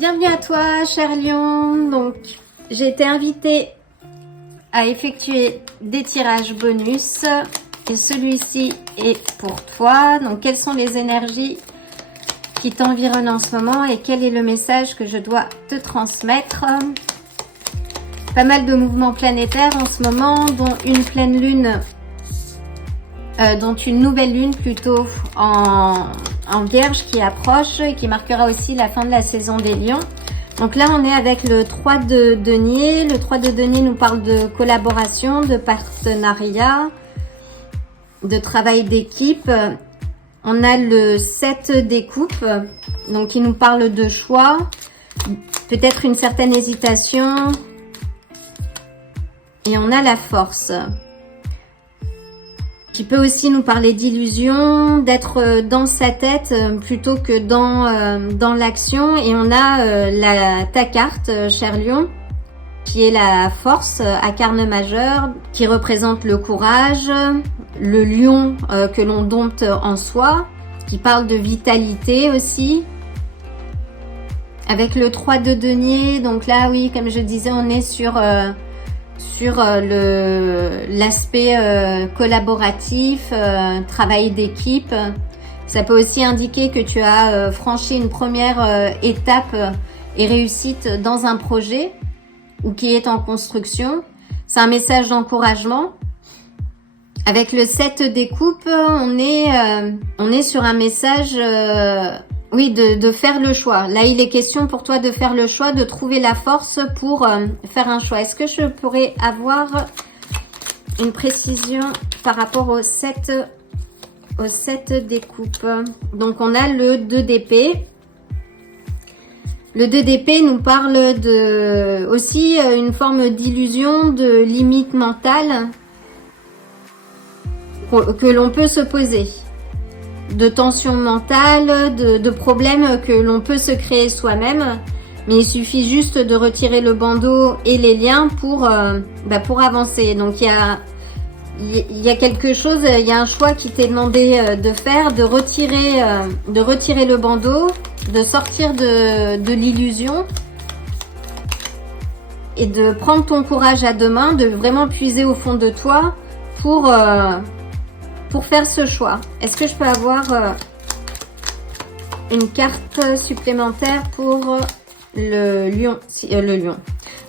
Bienvenue à toi, cher lion. Donc, j'ai été invitée à effectuer des tirages bonus et celui-ci est pour toi. Donc, quelles sont les énergies qui t'environnent en ce moment et quel est le message que je dois te transmettre? Pas mal de mouvements planétaires en ce moment, dont une pleine lune, dont une nouvelle lune plutôt en Vierge qui approche et qui marquera aussi la fin de la saison des lions. Donc là, on est avec le 3 de denier. Le 3 de denier nous parle de collaboration, de partenariat, de travail d'équipe. On a le 7 des coupes, donc qui nous parle de choix, peut-être une certaine hésitation. Et on a la force, qui peut aussi nous parler d'illusion, d'être dans sa tête plutôt que dans l'action. Et on a ta carte, cher lion, qui est la force à carne majeure, qui représente le courage, le lion que l'on dompte en soi, qui parle de vitalité aussi. Avec le 3 de denier, donc là oui, comme je disais, on est sur l'aspect collaboratif, travail d'équipe. Ça peut aussi indiquer que tu as franchi une première étape et réussite dans un projet ou qui est en construction. C'est un message d'encouragement. Avec le 7 des coupes, on est sur un message oui, de faire le choix. Là, il est question pour toi de faire le choix, de trouver la force pour faire un choix. Est-ce que je pourrais avoir une précision par rapport au 7 des coupes? Donc, on a le 2 d'épée. Le 2 d'épée nous parle de aussi une forme d'illusion, de limite mentale que l'on peut se poser, de tension mentale, de problèmes que l'on peut se créer soi-même, mais il suffit juste de retirer le bandeau et les liens pour avancer. Donc il y a quelque chose, il y a un choix qui t'est demandé de faire, de retirer le bandeau, de sortir de l'illusion et de prendre ton courage à deux mains, de vraiment puiser au fond de toi pour faire ce choix. Est-ce que je peux avoir une carte supplémentaire pour le lion,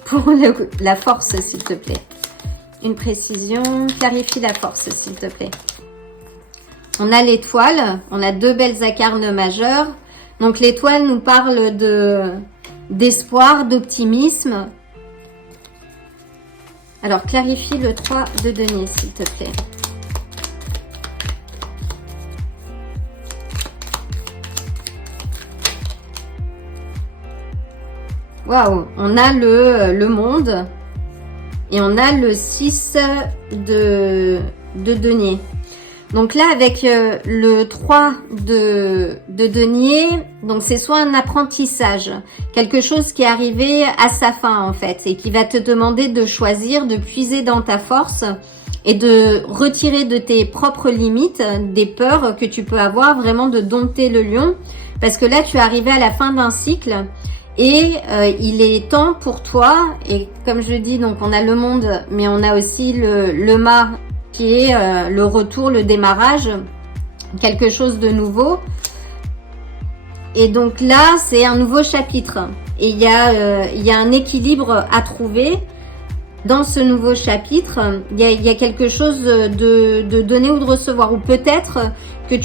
pour la force, s'il te plaît? Une précision, clarifie la force, s'il te plaît. On a l'étoile, on a deux belles arcanes majeures. Donc l'étoile nous parle d'espoir, d'optimisme. Alors clarifie le 3 de denier, s'il te plaît. Waouh, on a le monde et on a le 6 de denier. Donc là, avec le 3 de denier, donc c'est soit un apprentissage, quelque chose qui est arrivé à sa fin en fait et qui va te demander de choisir, de puiser dans ta force et de retirer de tes propres limites, des peurs que tu peux avoir, vraiment de dompter le lion, parce que là, tu es arrivé à la fin d'un cycle. Et il est temps pour toi, et comme je dis, donc on a le monde, mais on a aussi le mât qui est le retour, le démarrage, quelque chose de nouveau. Et donc là, c'est un nouveau chapitre. Et il y a un équilibre à trouver dans ce nouveau chapitre. Il y a quelque chose de donner ou de recevoir. Ou peut-être que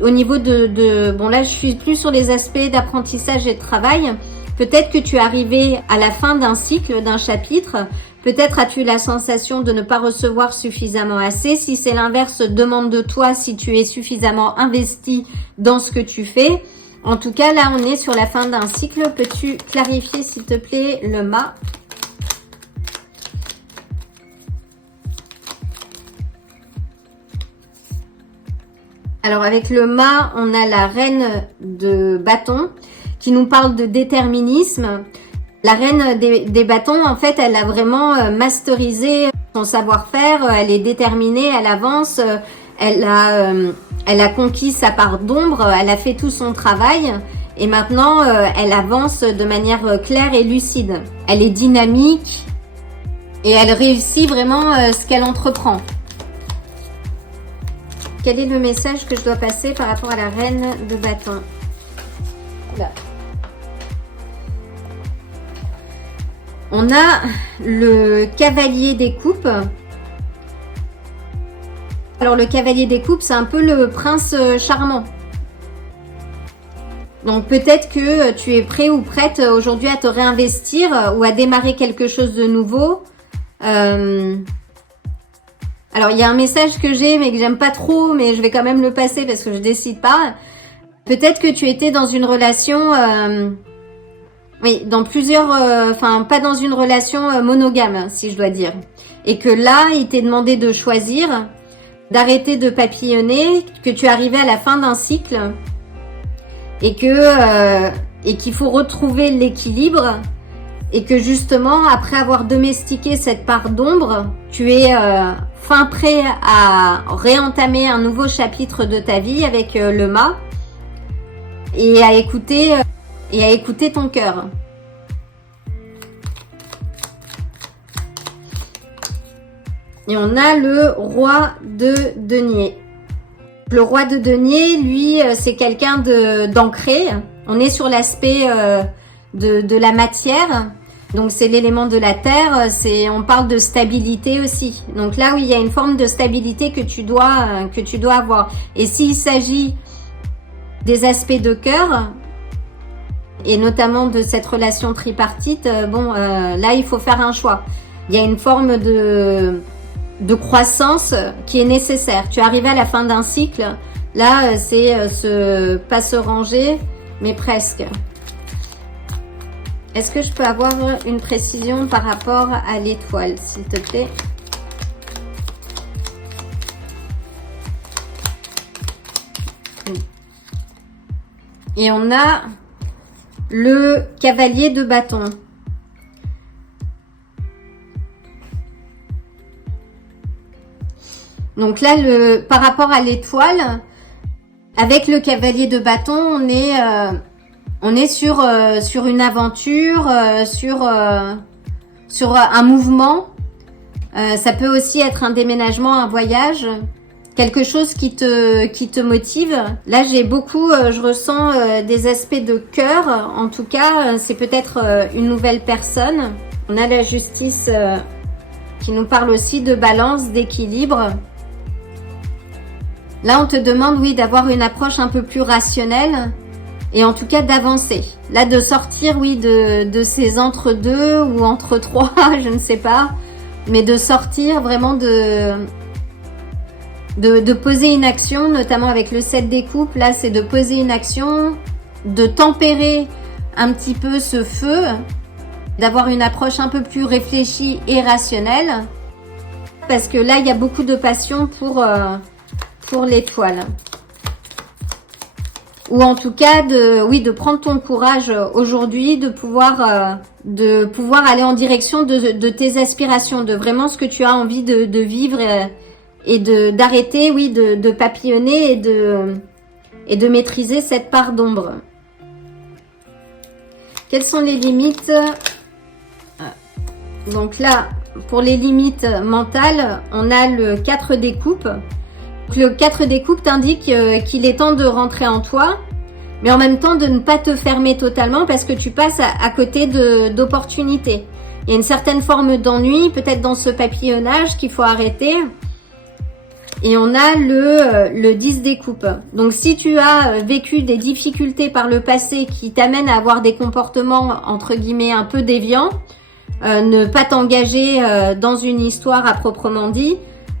au niveau bon là, je suis plus sur les aspects d'apprentissage et de travail. Peut-être que tu es arrivé à la fin d'un cycle, d'un chapitre. Peut-être as-tu la sensation de ne pas recevoir suffisamment assez. Si c'est l'inverse, demande de toi si tu es suffisamment investi dans ce que tu fais. En tout cas, là, on est sur la fin d'un cycle. Peux-tu clarifier, s'il te plaît, le mât? Alors, avec le mât, on a la reine de bâton qui nous parle de déterminisme. La reine des bâtons, en fait, elle a vraiment masterisé son savoir-faire, elle est déterminée, elle avance, elle a conquis sa part d'ombre, elle a fait tout son travail Et maintenant, elle avance de manière claire et lucide. Elle est dynamique et elle réussit vraiment ce qu'elle entreprend. Quel est le message que je dois passer par rapport à la reine de bâton? Là. On a le cavalier des coupes. Alors le cavalier des coupes, c'est un peu le prince charmant. Donc peut-être que tu es prêt ou prête aujourd'hui à te réinvestir ou à démarrer quelque chose de nouveau. Alors il y a un message que j'ai mais que j'aime pas trop, mais je vais quand même le passer parce que je décide pas. Peut-être que tu étais dans une relation, oui, dans plusieurs, enfin pas dans une relation monogame si je dois dire. Et que là, il t'est demandé de choisir, d'arrêter de papillonner, que tu arrivais à la fin d'un cycle et qu'il faut retrouver l'équilibre. Et que justement, après avoir domestiqué cette part d'ombre, tu es fin prêt à réentamer un nouveau chapitre de ta vie avec le mât et à écouter ton cœur. Et on a le roi de denier. Le roi de denier, lui, c'est quelqu'un d'ancré. On est sur l'aspect de la matière. Donc c'est l'élément de la terre, on parle de stabilité aussi. Donc là où il y a une forme de stabilité que tu dois avoir. Et s'il s'agit des aspects de cœur, et notamment de cette relation tripartite, là il faut faire un choix. Il y a une forme de croissance qui est nécessaire. Tu es arrivé à la fin d'un cycle, là c'est pas se ranger, mais presque. Est-ce que je peux avoir une précision par rapport à l'étoile, s'il te plaît? Et on a le cavalier de bâton. Donc là, par rapport à l'étoile, avec le cavalier de bâton, on est sur une aventure, sur un mouvement. Ça peut aussi être un déménagement, un voyage, quelque chose qui te motive. Là, je ressens des aspects de cœur. En tout cas, c'est peut-être une nouvelle personne. On a la justice qui nous parle aussi de balance, d'équilibre. Là, on te demande, oui, d'avoir une approche un peu plus rationnelle. Et en tout cas d'avancer. Là, de sortir, oui, de ces entre-deux ou entre-trois, je ne sais pas. Mais de sortir vraiment de poser une action, notamment avec le 7 des coupes. Là, c'est de poser une action, de tempérer un petit peu ce feu, d'avoir une approche un peu plus réfléchie et rationnelle. Parce que là, il y a beaucoup de passion pour l'étoile. Ou en tout cas de prendre ton courage aujourd'hui, de pouvoir aller en direction de tes aspirations, de vraiment ce que tu as envie de vivre et d'arrêter, oui, de papillonner et de maîtriser cette part d'ombre. Quelles sont les limites? Donc là, pour les limites mentales, on a le 4 des coupes. Le 4 des coupes t'indique qu'il est temps de rentrer en toi, mais en même temps de ne pas te fermer totalement parce que tu passes à côté d'opportunités. Il y a une certaine forme d'ennui, peut-être dans ce papillonnage qu'il faut arrêter. Et on a le 10 des coupes. Donc si tu as vécu des difficultés par le passé qui t'amènent à avoir des comportements entre guillemets un peu déviants, ne pas t'engager dans une histoire à proprement dit,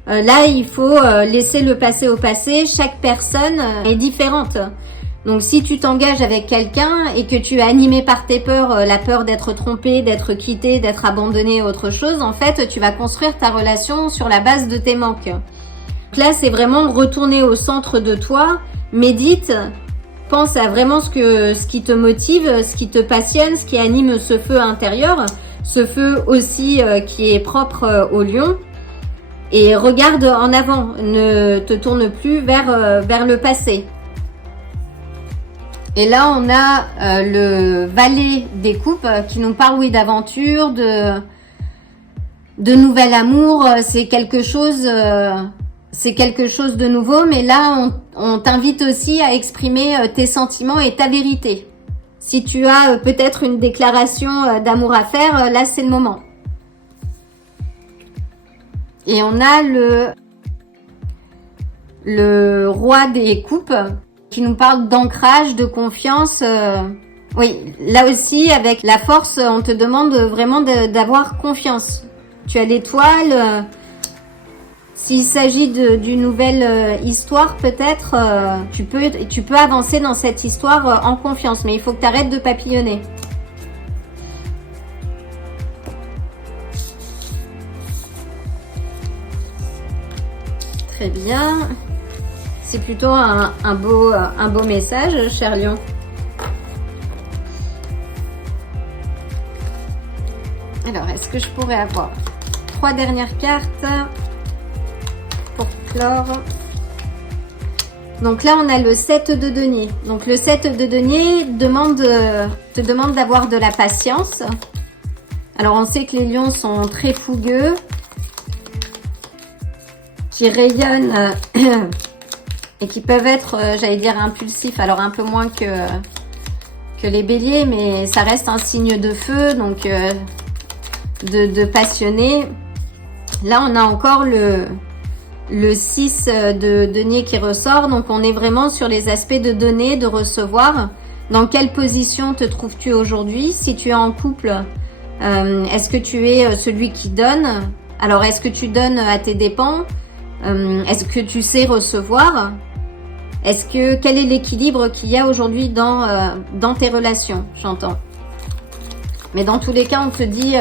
là, il faut laisser le passé au passé. Chaque personne est différente. Donc, si tu t'engages avec quelqu'un et que tu es animé par tes peurs, la peur d'être trompé, d'être quitté, d'être abandonné, autre chose, en fait, tu vas construire ta relation sur la base de tes manques. Donc là, c'est vraiment retourner au centre de toi, médite, pense à vraiment ce qui te motive, ce qui te passionne, ce qui anime ce feu intérieur, ce feu aussi qui est propre au lion. Et regarde en avant, ne te tourne plus vers le passé. Et là, on a le valet des coupes qui nous parle, oui, d'aventure, de nouvel amour. C'est quelque chose de nouveau. Mais là, on t'invite aussi à exprimer tes sentiments et ta vérité. Si tu as peut-être une déclaration d'amour à faire, là, c'est le moment. Et on a le roi des coupes qui nous parle d'ancrage, de confiance. Oui, là aussi, avec la force, on te demande vraiment d'avoir confiance. Tu as l'étoile. S'il s'agit d'une nouvelle histoire, peut-être, tu peux avancer dans cette histoire en confiance. Mais il faut que tu arrêtes de papillonner. Très bien. C'est plutôt un beau message, cher Lion. Alors, est-ce que je pourrais avoir 3 dernières cartes pour clore? Donc là, on a le 7 de denier. Donc le 7 de denier te demande d'avoir de la patience. Alors, on sait que les lions sont très fougueux, qui rayonnent et qui peuvent être, j'allais dire, impulsifs. Alors, un peu moins que les béliers, mais ça reste un signe de feu, donc de passionné. Là, on a encore le 6 de denier qui ressort. Donc, on est vraiment sur les aspects de donner, de recevoir. Dans quelle position te trouves-tu aujourd'hui? Si tu es en couple, est-ce que tu es celui qui donne? Alors, est-ce que tu donnes à tes dépens? Est-ce que tu sais recevoir? Quel est l'équilibre qu'il y a aujourd'hui dans tes relations? J'entends. Mais dans tous les cas, on te dit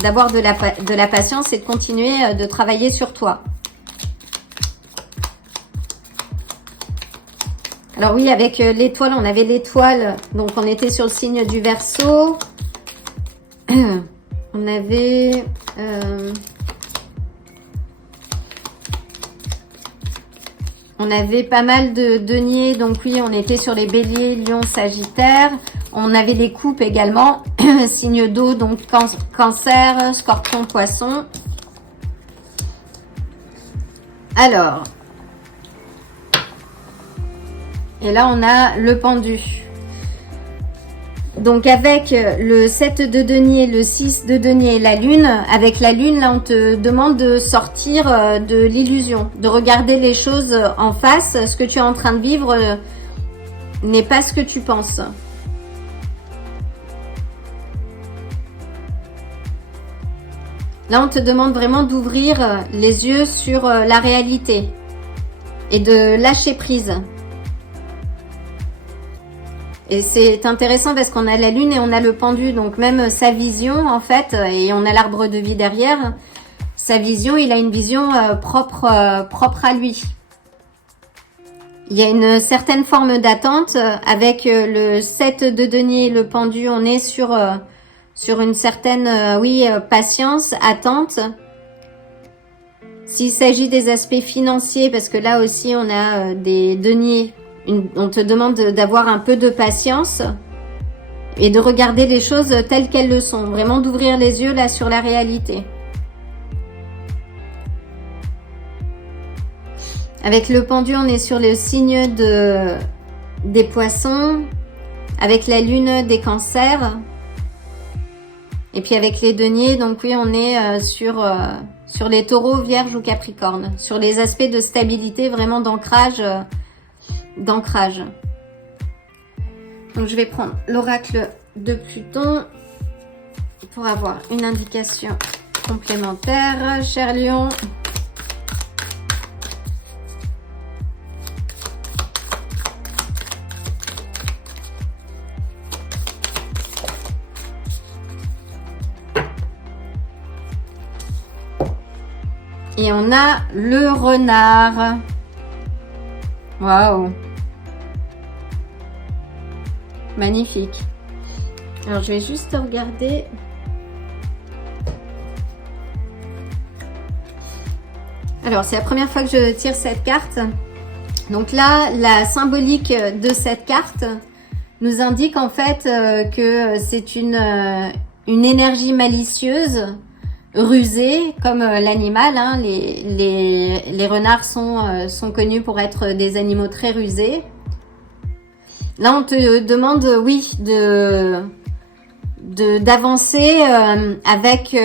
d'avoir de la patience et de continuer de travailler sur toi. Alors oui, avec l'étoile, on avait l'étoile. Donc, on était sur le signe du Verseau. On avait... on avait pas mal de deniers. Donc oui, on était sur les béliers, lions, sagittaires. On avait les coupes également. Signe d'eau, donc cancer, scorpion, poisson. Alors... et là, on a le pendu. Donc, avec le 7 de denier, le 6 de denier et la lune, avec la lune, là, on te demande de sortir de l'illusion, de regarder les choses en face. Ce que tu es en train de vivre n'est pas ce que tu penses. Là, on te demande vraiment d'ouvrir les yeux sur la réalité et de lâcher prise. Et c'est intéressant parce qu'on a la lune et on a le pendu, donc même sa vision en fait, et on a l'arbre de vie derrière, sa vision, il a une vision propre à lui. Il y a une certaine forme d'attente avec le 7 de denier, le pendu, on est sur une certaine, patience, attente. S'il s'agit des aspects financiers, parce que là aussi on a des deniers, on te demande d'avoir un peu de patience et de regarder les choses telles qu'elles le sont. Vraiment d'ouvrir les yeux là sur la réalité. Avec le pendu, on est sur le signe des poissons. Avec la lune, des cancers. Et puis avec les deniers, donc oui, on est sur les taureaux, vierges ou capricornes. Sur les aspects de stabilité, vraiment d'ancrage. Donc je vais prendre l'oracle de Pluton pour avoir une indication complémentaire, cher Lion. Et on a le renard. Waouh! Magnifique. Alors, je vais juste regarder. Alors, c'est la première fois que je tire cette carte. Donc là, la symbolique de cette carte, nous indique en fait que c'est une énergie malicieuse, rusée, comme l'animal. Hein. Les renards sont connus pour être des animaux très rusés. Là, on te demande, oui, d'avancer avec,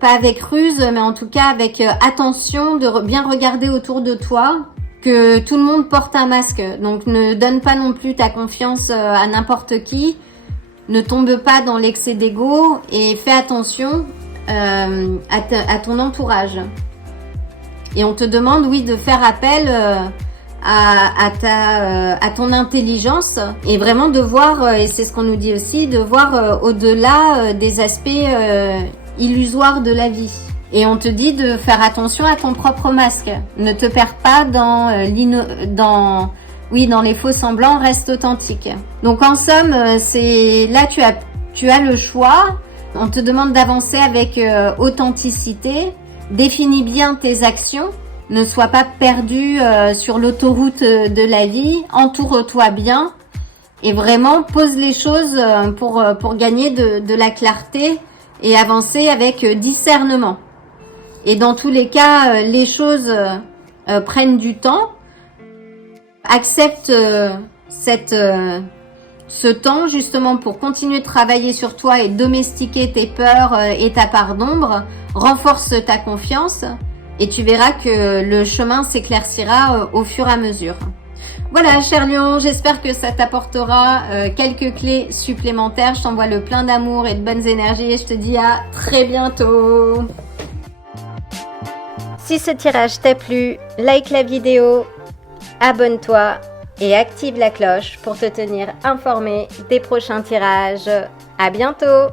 pas avec ruse, mais en tout cas avec attention, de bien regarder autour de toi, que tout le monde porte un masque. Donc, ne donne pas non plus ta confiance à n'importe qui. Ne tombe pas dans l'excès d'ego et fais attention à ton entourage. Et on te demande, oui, de faire appel à ton intelligence et vraiment de voir, et c'est ce qu'on nous dit aussi, de voir au-delà des aspects illusoires de la vie. Et on te dit de faire attention à ton propre masque. Ne te perds pas dans les faux semblants, reste authentique. Donc en somme, c'est là tu as le choix. On te demande d'avancer avec authenticité. Définis bien tes actions. Ne sois pas perdu sur l'autoroute de la vie. Entoure-toi bien et vraiment pose les choses pour gagner de la clarté et avancer avec discernement. Et dans tous les cas, les choses prennent du temps. Accepte ce temps justement pour continuer de travailler sur toi et domestiquer tes peurs et ta part d'ombre. Renforce ta confiance et tu verras que le chemin s'éclaircira au fur et à mesure. Voilà, cher lion, j'espère que ça t'apportera quelques clés supplémentaires. Je t'envoie le plein d'amour et de bonnes énergies et je te dis à très bientôt. Si ce tirage t'a plu, like la vidéo, abonne-toi et active la cloche pour te tenir informé des prochains tirages. À bientôt!